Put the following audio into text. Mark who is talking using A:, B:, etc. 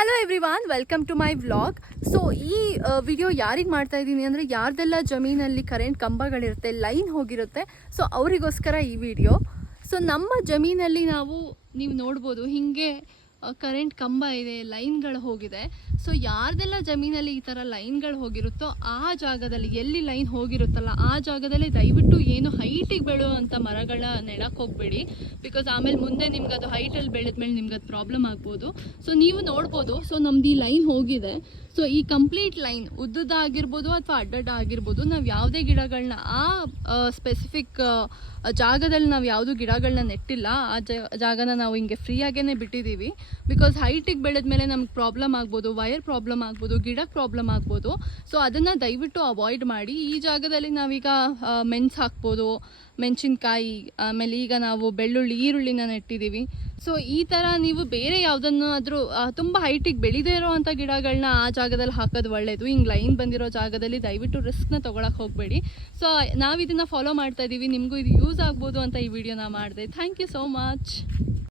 A: Hello everyone welcome to my vlog so ಈ video ಯಾರಿಗೆ ಮಾಡ್ತಾ ಇದ್ದೀನಿ ಅಂದರೆ ಯಾರ್ದೆಲ್ಲ ಜಮೀನಲ್ಲಿ ಕರೆಂಟ್ ಕಂಬಗಳಿರುತ್ತೆ ಲೈನ್ ಹೋಗಿರುತ್ತೆ ಸೊ ಅವರಿಗೋಸ್ಕರ ಈ ವಿಡಿಯೋ ಸೊ ನಮ್ಮ ಜಮೀನಲ್ಲಿ ನಾವು ನೀವು ನೋಡ್ಬೋದು, ಹೀಗೆ ಕರೆಂಟ್ ಕಂಬ ಇದೆ ಲೈನ್ಗಳು ಹೋಗಿದೆ. ಸೊ ಯಾರ್ದೆಲ್ಲ ಜಮೀನಲ್ಲಿ ಈ ಥರ ಲೈನ್ಗಳು ಹೋಗಿರುತ್ತೋ ಆ ಜಾಗದಲ್ಲಿ, ಎಲ್ಲಿ ಲೈನ್ ಹೋಗಿರುತ್ತಲ್ಲ ಆ ಜಾಗದಲ್ಲಿ ದಯವಿಟ್ಟು ಏನು ಹೈಟಿಗೆ ಬೆಳೆಯುವಂಥ ಮರಗಳನ್ನ ನೆಡಕ್ಕೆ ಹೋಗಬೇಡಿ. ಬಿಕಾಸ್ ಆಮೇಲೆ ಮುಂದೆ ನಿಮ್ಗೆ ಅದು ಹೈಟಲ್ಲಿ ಬೆಳೆದ್ಮೇಲೆ ನಿಮ್ಗೆ ಅದು ಪ್ರಾಬ್ಲಮ್ ಆಗ್ಬೋದು. ಸೊ ನೀವು ನೋಡ್ಬೋದು. ಸೊ ನಮ್ದು ಈ ಲೈನ್ ಹೋಗಿದೆ. ಸೊ ಈ ಕಂಪ್ಲೀಟ್ ಲೈನ್ ಉದ್ದದಾಗಿರ್ಬೋದು ಅಥವಾ ಅಡ್ಡಡ್ಡ ಆಗಿರ್ಬೋದು ನಾವು ಯಾವುದೇ ಗಿಡಗಳನ್ನ ಆ ಸ್ಪೆಸಿಫಿಕ್ ಜಾಗದಲ್ಲಿ ನಾವು ಯಾವುದು ಗಿಡಗಳನ್ನ ನೆಟ್ಟಿಲ್ಲ, ಆ ಜಾಗನ ನಾವು ಹಿಂಗೆ ಫ್ರೀಯಾಗೇ ಬಿಟ್ಟಿದ್ದೀವಿ ಬಿಕಾಸ್ ಹೈಟಿಗೆ ಬೆಳೆದ ಮೇಲೆ ನಮ್ಗೆ ಪ್ರಾಬ್ಲಮ್ ಆಗ್ಬೋದು ವೈರ್ ಪ್ರಾಬ್ಲಮ್ ಆಗ್ಬೋದು ಗಿಡಕ್ಕೆ ಪ್ರಾಬ್ಲಮ್ ಆಗ್ಬೋದು. ಸೊ ಅದನ್ನು ದಯವಿಟ್ಟು ಅವಾಯ್ಡ್ ಮಾಡಿ, ಈ ಜಾಗದಲ್ಲಿ ನಾವೀಗ ಮೆಣಸು ಹಾಕ್ಬೋದು, ಮೆಣಸಿನ್ಕಾಯಿ, ಆಮೇಲೆ ಈಗ ನಾವು ಬೆಳ್ಳುಳ್ಳಿ, ಈರುಳ್ಳಿನ ನೆಟ್ಟಿದ್ದೀವಿ ಸೊ ಈ ಥರ ನೀವು ಬೇರೆ ಯಾವುದನ್ನಾದರೂ ತುಂಬ ಹೈಟಿಗೆ ಬೆಳೆದೇ ಇರೋವಂಥ ಗಿಡಗಳನ್ನ ಆ ಜಾಗದಲ್ಲಿ ಹಾಕೋದು ಒಳ್ಳೆಯದು ಹಿಂಗೆ ಲೈನ್ ಬಂದಿರೋ ಜಾಗದಲ್ಲಿ ದಯವಿಟ್ಟು ರಿಸ್ಕ್ನ ತೊಗೊಳಕ್ಕೆ ಹೋಗಬೇಡಿ. ಸೊ ನಾವು ಇದನ್ನು ಫಾಲೋ ಮಾಡ್ತಾ ಇದ್ದೀವಿ ನಿಮಗೂ ಇದು ಯೂಸ್ ಆಗ್ಬೋದು ಅಂತ ಈ ವಿಡಿಯೋನ ಮಾಡಿದೆ. Thank you so much